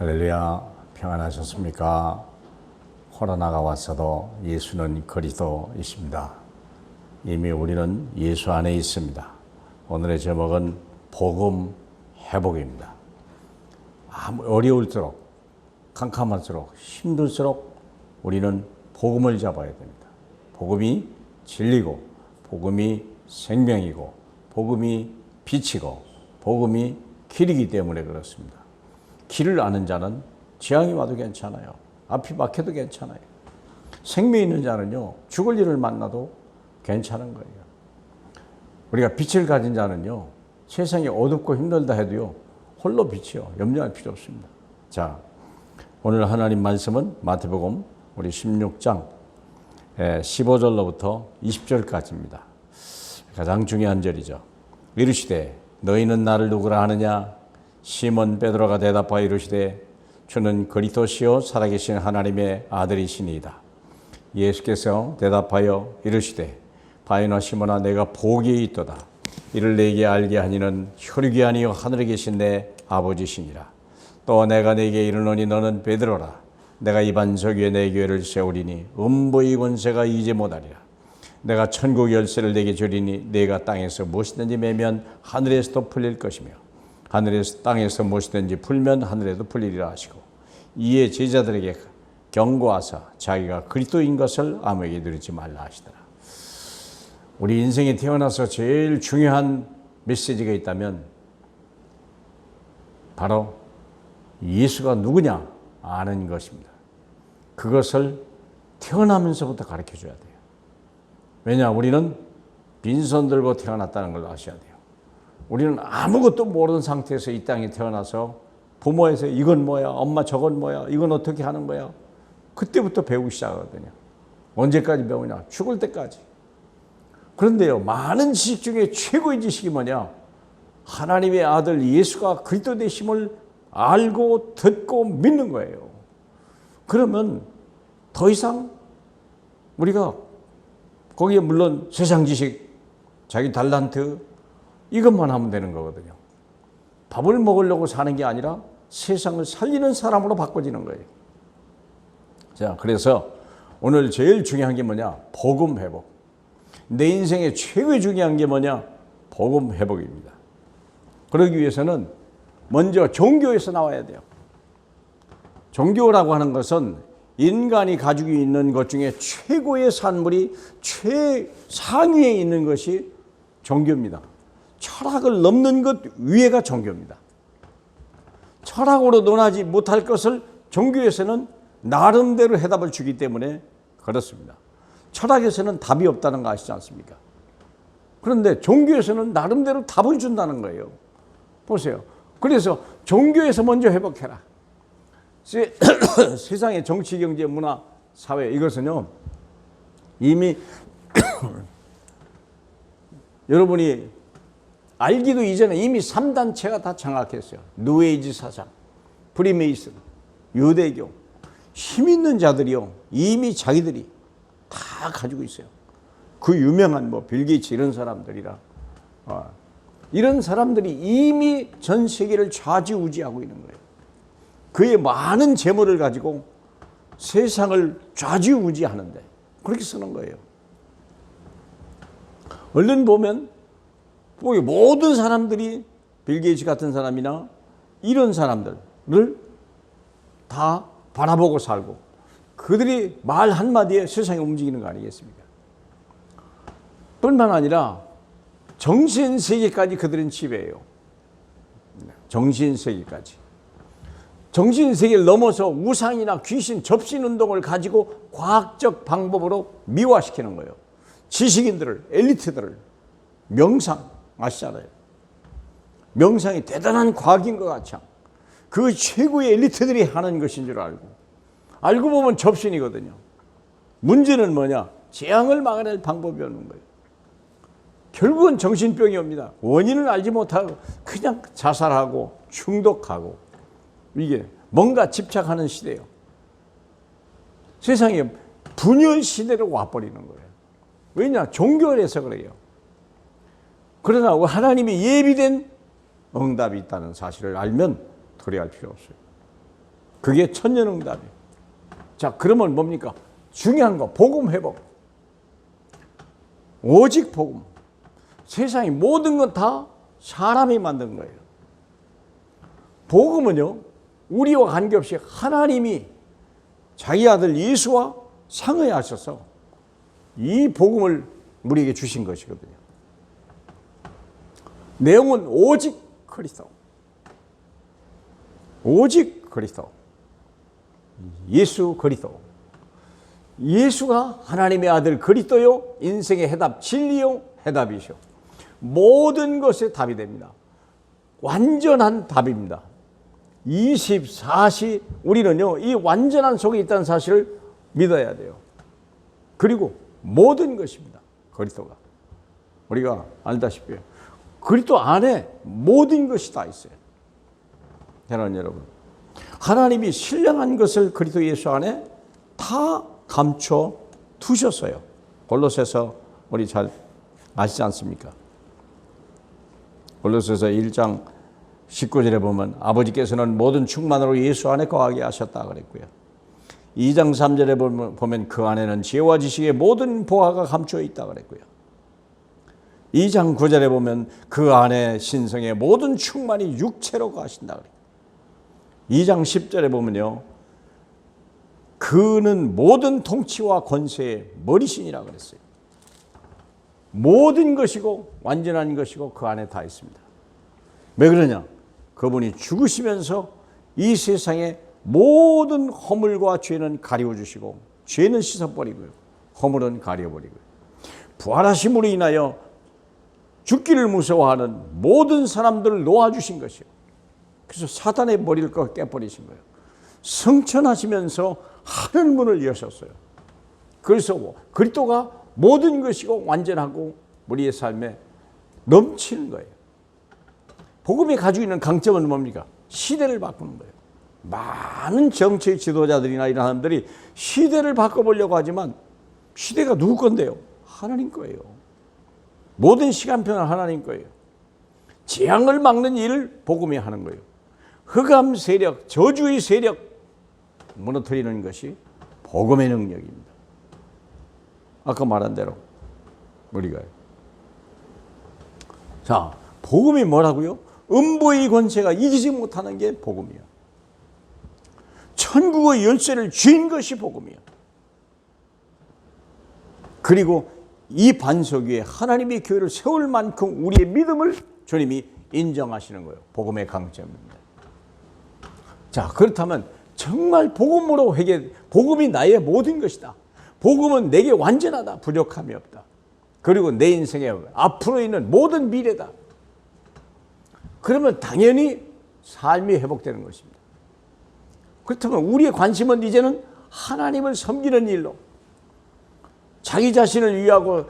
할렐루야, 평안하셨습니까? 코로나가 왔어도 예수는 그리스도이십니다. 이미 우리는 예수 안에 있습니다. 오늘의 제목은 복음 회복입니다. 아무 어려울수록, 캄캄할수록, 힘들수록 우리는 복음을 잡아야 됩니다. 복음이 진리고, 복음이 생명이고, 복음이 빛이고, 복음이 길이기 때문에 그렇습니다. 길을 아는 자는 재앙이 와도 괜찮아요. 앞이 막혀도 괜찮아요. 생명 있는 자는요, 죽을 일을 만나도 괜찮은 거예요. 우리가 빛을 가진 자는요, 세상이 어둡고 힘들다 해도요, 홀로 빛이요. 염려할 필요 없습니다. 자, 오늘 하나님 말씀은 마태복음 우리 16장 15절로부터 20절까지입니다. 가장 중요한 절이죠. 이르시되 너희는 나를 누구라 하느냐? 시몬 베드로가 대답하여 이르시되 주는 그리스도시요 살아계신 하나님의 아들이시니이다. 예수께서 대답하여 이르시되 바요나 시몬아 내가 복이 있도다. 이를 내게 알게 하니는 혈육이 아니요 하늘에 계신 내 아버지시니라. 또 내가 네게 이르노니 너는 베드로라. 내가 이 반석 위에 내 교회를 세우리니 음부의 권세가 이제 못하리라. 내가 천국 열쇠를 네게 주리니 네가 땅에서 무엇이든지 매면 하늘에서도 풀릴 것이며 하늘에서 땅에서 무엇이든지 풀면 하늘에도 풀리리라 하시고 이에 제자들에게 경고하사 자기가 그리스도인 것을 아무에게 누리지 말라 하시더라. 우리 인생에 태어나서 제일 중요한 메시지가 있다면 바로 예수가 누구냐 아는 것입니다. 그것을 태어나면서부터 가르쳐 줘야 돼요. 왜냐? 우리는 빈손 들고 태어났다는 걸 아셔야 돼요. 우리는 아무것도 모르는 상태에서 이 땅에 태어나서 부모에서 이건 뭐야, 엄마 저건 뭐야, 이건 어떻게 하는 거야. 그때부터 배우기 시작하거든요. 언제까지 배우냐? 죽을 때까지. 그런데요, 많은 지식 중에 최고의 지식이 뭐냐? 하나님의 아들 예수가 그리스도 되심을 알고 듣고 믿는 거예요. 그러면 더 이상 우리가 거기에 물론 세상 지식, 자기 달란트 이것만 하면 되는 거거든요. 밥을 먹으려고 사는 게 아니라 세상을 살리는 사람으로 바꿔지는 거예요. 자, 그래서 오늘 제일 중요한 게 뭐냐? 복음 회복. 내 인생에 최고의 중요한 게 뭐냐? 복음 회복입니다. 그러기 위해서는 먼저 종교에서 나와야 돼요. 종교라고 하는 것은 인간이 가지고 있는 것 중에 최고의 산물이 최상위에 있는 것이 종교입니다. 철학을 넘는 것 위에가 종교입니다. 철학으로 논하지 못할 것을 종교에서는 나름대로 해답을 주기 때문에 그렇습니다. 철학에서는 답이 없다는 거 아시지 않습니까? 그런데 종교에서는 나름대로 답을 준다는 거예요. 보세요. 그래서 종교에서 먼저 회복해라. 세상의 정치, 경제, 문화, 사회 이것은요 이미 여러분이 알기도 이전에 이미 3단체가 다 장악했어요. 뉴에이지 사상, 프리메이슨, 유대교, 힘 있는 자들이요 이미 자기들이 다 가지고 있어요. 그 유명한 빌 게이츠 이런 사람들이라 이런 사람들이 이미 전 세계를 좌지우지하고 있는 거예요. 그의 많은 재물을 가지고 세상을 좌지우지하는데 그렇게 쓰는 거예요. 얼른 보면 모든 사람들이 빌 게이츠 같은 사람이나 이런 사람들을 다 바라보고 살고 그들이 말 한마디에 세상이 움직이는 거 아니겠습니까? 뿐만 아니라 정신세계까지 그들은 지배해요. 정신세계까지. 정신세계를 넘어서 우상이나 귀신, 접신운동을 가지고 과학적 방법으로 미화시키는 거예요. 지식인들을, 엘리트들을. 명상 아시잖아요. 명상이 대단한 과학인 것 같죠. 그 최고의 엘리트들이 하는 것인 줄 알고 보면 접신이거든요. 문제는 뭐냐? 재앙을 막아낼 방법이 없는 거예요. 결국은 정신병이 옵니다. 원인을 알지 못하고 그냥 자살하고 중독하고 이게 뭔가 집착하는 시대예요. 세상에 분열 시대로 와버리는 거예요. 왜냐? 종교에서 그래요. 그러나 하나님이 예비된 응답이 있다는 사실을 알면 두려워할 필요 없어요. 그게 천년응답이에요. 자, 그러면 뭡니까? 중요한 거 복음 회복. 오직 복음. 세상의 모든 건 다 사람이 만든 거예요. 복음은요, 우리와 관계없이 하나님이 자기 아들 예수와 상의하셔서 이 복음을 우리에게 주신 것이거든요. 내용은 오직 그리스도. 오직 그리스도. 예수 그리스도. 예수가 하나님의 아들 그리스도요, 인생의 해답, 진리요, 해답이시오. 모든 것의 답이 됩니다. 완전한 답입니다. 24시 우리는요, 이 완전한 속에 있다는 사실을 믿어야 돼요. 그리고 모든 것입니다. 그리스도가. 우리가 알다시피 그리스도 안에 모든 것이 다 있어요. 여러분, 하나님이 신령한 것을 그리스도 예수 안에 다 감춰 두셨어요. 골로새서 우리 잘 아시지 않습니까? 골로새서 1장 19절에 보면 아버지께서는 모든 충만으로 예수 안에 거하게 하셨다 그랬고요. 2장 3절에 보면 그 안에는 지혜와 지식의 모든 보화가 감추어 있다 그랬고요. 2장 9절에 보면 그 안에 신성의 모든 충만이 육체로 거하신다 그래요. 2장 10절에 보면요, 그는 모든 통치와 권세의 머리신이라 그랬어요. 모든 것이고 완전한 것이고 그 안에 다 있습니다. 왜 그러냐? 그분이 죽으시면서 이 세상의 모든 허물과 죄는 가려주시고 죄는 씻어버리고요, 허물은 가려버리고요, 부활하심으로 인하여 죽기를 무서워하는 모든 사람들을 놓아주신 것이요. 그래서 사단의 머리를 깨버리신 거예요. 성천하시면서 하늘 문을 여셨어요. 그래서 그리스도가 모든 것이고 완전하고 우리의 삶에 넘치는 거예요. 복음이 가지고 있는 강점은 뭡니까? 시대를 바꾸는 거예요. 많은 정치 지도자들이나 이런 사람들이 시대를 바꿔보려고 하지만 시대가 누구 건데요? 하나님 거예요. 모든 시간표는 하나님 거예요. 재앙을 막는 일을 복음이 하는 거예요. 흑암 세력, 저주의 세력 무너뜨리는 것이 복음의 능력입니다. 아까 말한 대로 우리가 자, 복음이 뭐라고요? 음부의 권세가 이기지 못하는 게 복음이에요. 천국의 열쇠를 쥔 것이 복음이에요. 그리고 이 반석 위에 하나님의 교회를 세울 만큼 우리의 믿음을 주님이 인정하시는 거예요. 복음의 강점입니다. 자, 그렇다면 정말 복음으로 복음이 나의 모든 것이다. 복음은 내게 완전하다. 부족함이 없다. 그리고 내 인생에 앞으로 있는 모든 미래다. 그러면 당연히 삶이 회복되는 것입니다. 그렇다면 우리의 관심은 이제는 하나님을 섬기는 일로, 자기 자신을 위하고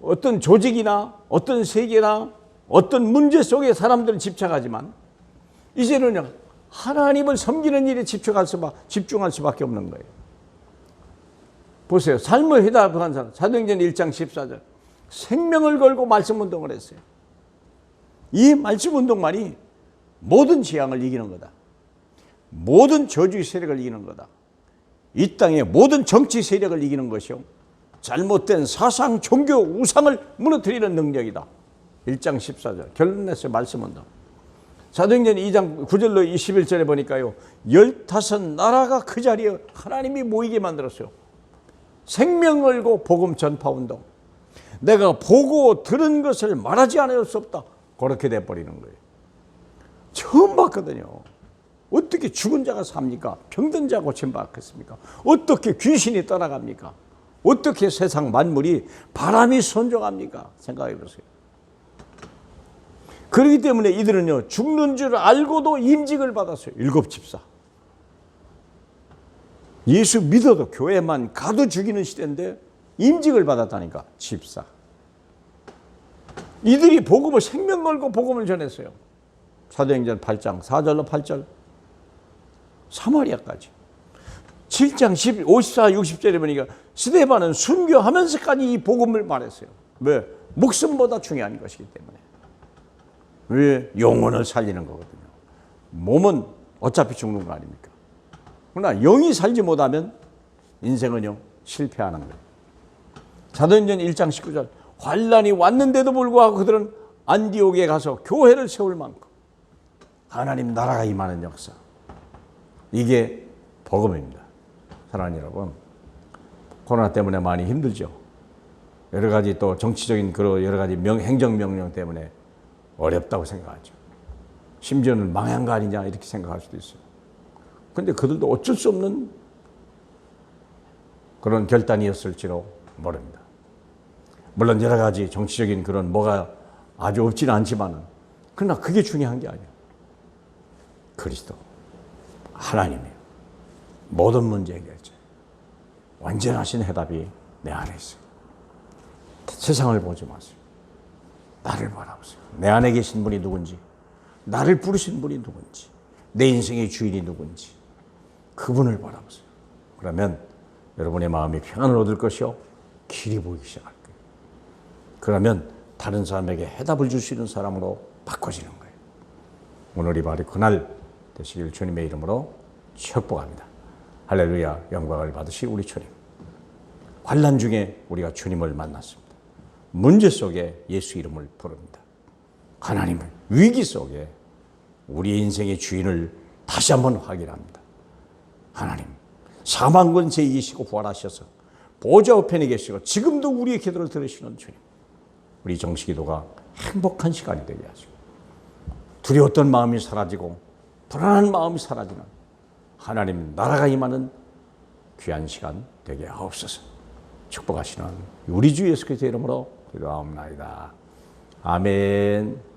어떤 조직이나 어떤 세계나 어떤 문제 속에 사람들은 집착하지만 이제는 하나님을 섬기는 일에 집중할 수밖에 없는 거예요. 보세요. 삶을 해답한 사람, 사도행전 1장 14절. 생명을 걸고 말씀 운동을 했어요. 이 말씀 운동만이 모든 재앙을 이기는 거다. 모든 저주의 세력을 이기는 거다. 이 땅의 모든 정치 세력을 이기는 것이요, 잘못된 사상, 종교, 우상을 무너뜨리는 능력이다. 1장 14절. 결론 냈어요. 말씀 운동. 사도행전 2장 9절로 21절에 보니까요, 15나라가 그 자리에 하나님이 모이게 만들었어요. 생명 걸고 복음 전파 운동. 내가 보고 들은 것을 말하지 않을 수 없다. 그렇게 돼버리는 거예요. 처음 봤거든요. 어떻게 죽은 자가 삽니까? 병든 자가 고침받겠습니까? 어떻게 귀신이 떠나갑니까? 어떻게 세상 만물이 바람이 선종합니까? 생각해 보세요. 그렇기 때문에 이들은요, 죽는 줄 알고도 임직을 받았어요. 7집사. 예수 믿어도 교회만 가도 죽이는 시대인데 임직을 받았다니까. 집사. 이들이 복음을 생명 걸고 복음을 전했어요. 사도행전 8장 4절로 8절. 사마리아까지. 7장 54, 60절에 보니까 스데반은 순교하면서까지 이 복음을 말했어요. 왜? 목숨보다 중요한 것이기 때문에. 왜? 영혼을 살리는 거거든요. 몸은 어차피 죽는 거 아닙니까? 그러나 영이 살지 못하면 인생은요 실패하는 거예요. 사도행전 1장 19절 환난이 왔는데도 불구하고 그들은 안디옥에 가서 교회를 세울 만큼 하나님 나라가 임하는 역사, 이게 복음입니다. 사랑하는 여러분, 코로나 때문에 많이 힘들죠. 여러 가지 또 정치적인 그런 여러 가지 행정명령 때문에 어렵다고 생각하죠. 심지어는 망한 거 아니냐 이렇게 생각할 수도 있어요. 그런데 그들도 어쩔 수 없는 그런 결단이었을지도 모릅니다. 물론 여러 가지 정치적인 그런 뭐가 아주 없지는 않지만은, 그러나 그게 중요한 게 아니에요. 그리스도 하나님이에요. 모든 문제의 결정, 완전하신 해답이 내 안에 있어요. 세상을 보지 마세요. 나를 바라보세요. 내 안에 계신 분이 누군지, 나를 부르신 분이 누군지, 내 인생의 주인이 누군지 그분을 바라보세요. 그러면 여러분의 마음이 평안을 얻을 것이요 길이 보이기 시작할 거예요. 그러면 다른 사람에게 해답을 줄 수 있는 사람으로 바꿔지는 거예요. 오늘이 바로 그날 되시길 주님의 이름으로 축복합니다. 할렐루야. 영광을 받으시 우리 주님. 환난 중에 우리가 주님을 만났습니다. 문제 속에 예수 이름을 부릅니다. 하나님을 위기 속에 우리의 인생의 주인을 다시 한번 확인합니다. 하나님, 사망 권세 이기시고 부활하셔서 보좌 우편에 계시고 지금도 우리의 기도를 들으시는 주님, 우리 정식기도가 행복한 시간이 되게 하시고 두려웠던 마음이 사라지고 불안한 마음이 사라지는 하나님 나라가 임하는 귀한 시간 되게 하옵소서. 축복하시는 우리 주 예수 그리스도의 이름으로 기도하옵나이다. 아멘.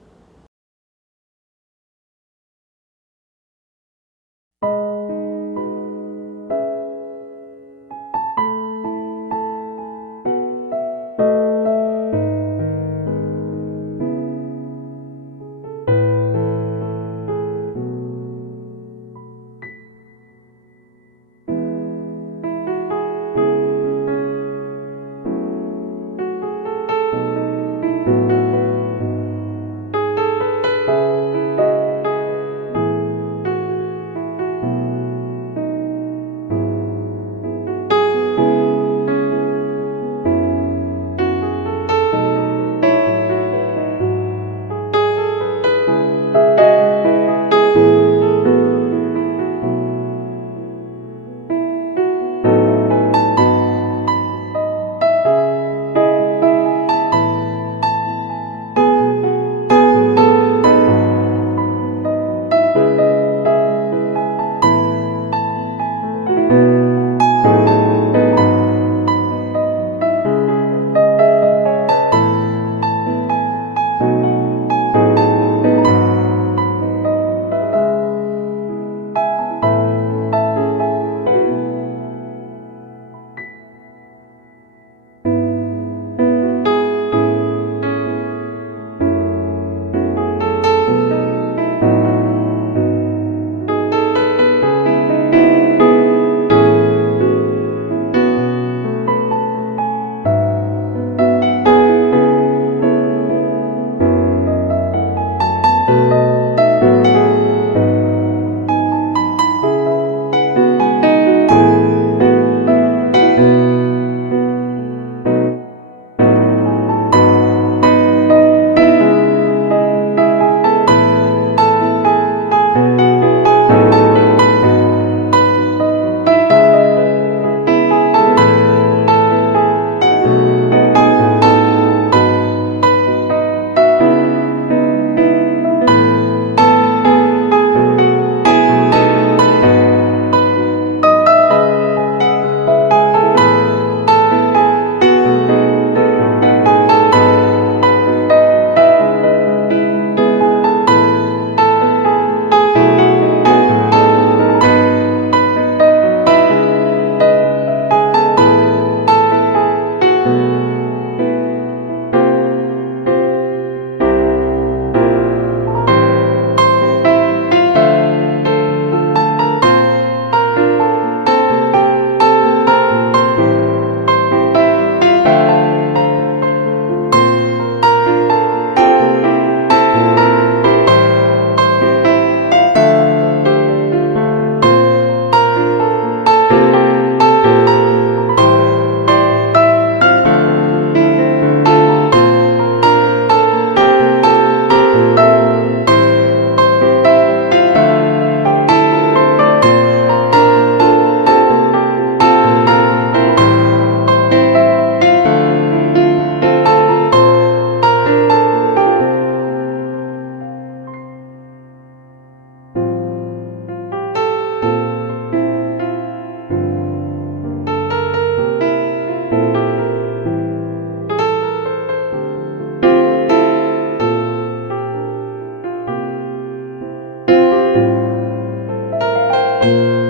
옵니다.